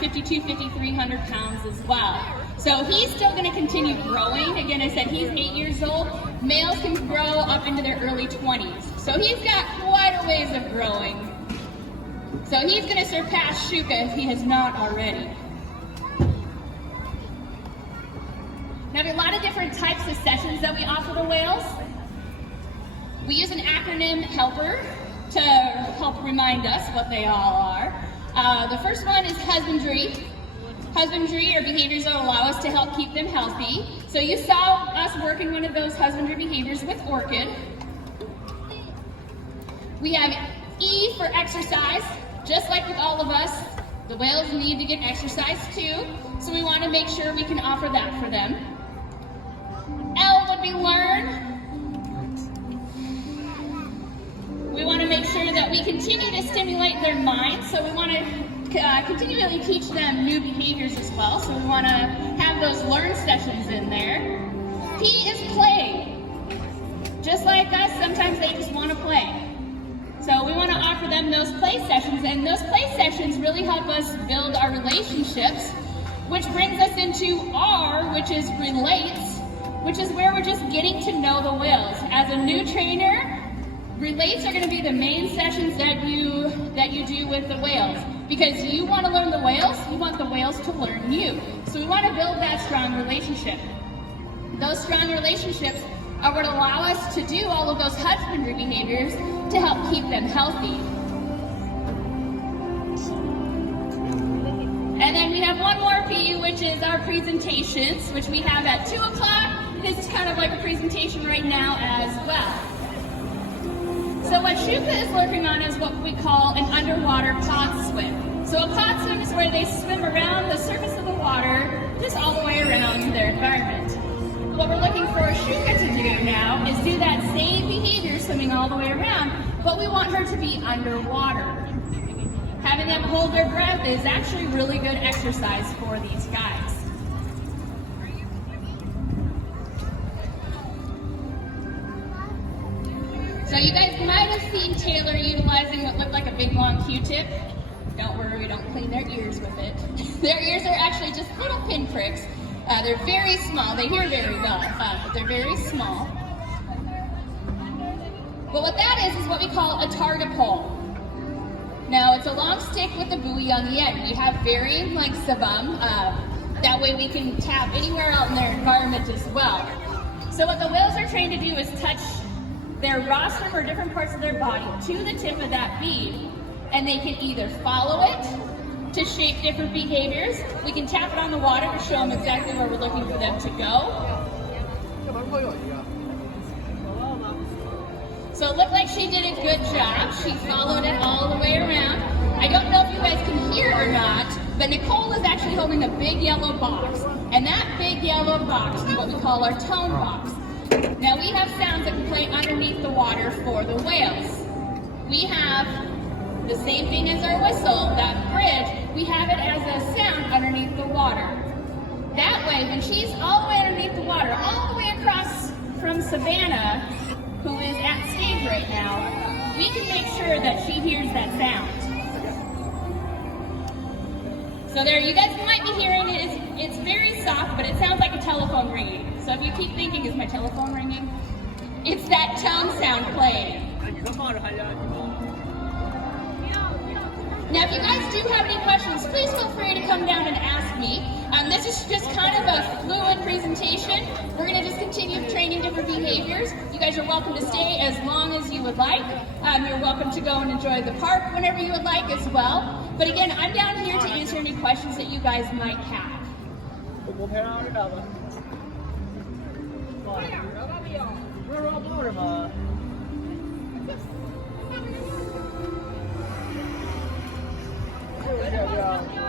5,200, 5,300 pounds as well. So he's still going to continue growing. Again, I said he's 8 years old. Males can grow up into their early 20s. So he's got quite a ways of growing. So he's going to surpass Shouka if he has not already. Now, there are a lot of different types of sessions that we offer to whales. We use an acronym HELPER to help remind us what they all are. The first one is husbandry. Husbandry are behaviors that allow us to help keep them healthy. So you saw us working one of those husbandry behaviors with Orchid. We have E for exercise. Just like with all of us, the whales need to get exercise too. So we want to make sure we can offer that for them. L would be learn. We want to make sure that we continue to stimulate their minds, so we want to continually teach them new behaviors as well, so we want to have those learn sessions in there. P is play. Just like us, sometimes they just want to play. So we want to offer them those play sessions, and those play sessions really help us build our relationships, which brings us into R, which is relates, which is where we're just getting to know the whales. As a new trainer, relates are going to be the main sessions that you do with the whales, because you want to learn the whales, you want the whales to learn you. So we want to build that strong relationship. Those strong relationships are what allow us to do all of those husbandry behaviors to help keep them healthy. And then we have one more P, which is our presentations, which we have at 2 o'clock. This is kind of like a presentation right now as well. So what Shouka is working on is what we call an underwater pod swim. So a pod swim is where they swim around the surface of the water, just all the way around to their environment. What we're looking for Shouka to do now is do that same behavior, swimming all the way around, but we want her to be underwater. Having them hold their breath is actually really good exercise for these guys. So you guys might have seen Taylor utilizing what looked like a big long Q-tip. Don't worry, we don't clean their ears with it. Their ears are actually just little pinpricks. They're very small. They hear very well, but they're very small. But what that is what we call a target pole. Now, it's a long stick with a buoy on the end. We have varying lengths of them. That way we can tap anywhere out in their environment as well. So what the whales are trained to do is touch their rostrum or different parts of their body to the tip of that bead, and they can either follow it to shape different behaviors. We can tap it on the water to show them exactly where we're looking for them to go. So it looked like she did a good job. She followed it all the way around. I don't know if you guys can hear or not, but Nicole is actually holding a big yellow box, and that big yellow box is what we call our tone box. Now we have sounds that can play underneath the water for the whales. We have the same thing as our whistle, that bridge, we have it as a sound underneath the water. That way, when she's all the way underneath the water, all the way across from Savannah, who is at stage right now, we can make sure that she hears that sound. So there, you guys might be hearing it. It's very soft, but it sounds like a telephone ringing. So if you keep thinking, is my telephone ringing? It's that tone sound playing. Now, if you guys do have any questions, please feel free to come down and ask me. This is just kind of a fluid presentation. We're going to just continue training different behaviors. You guys are welcome to stay as long as you would like. You're welcome to go and enjoy the park whenever you would like as well. But again, I'm down here to answer any questions that you guys might have. Yeah.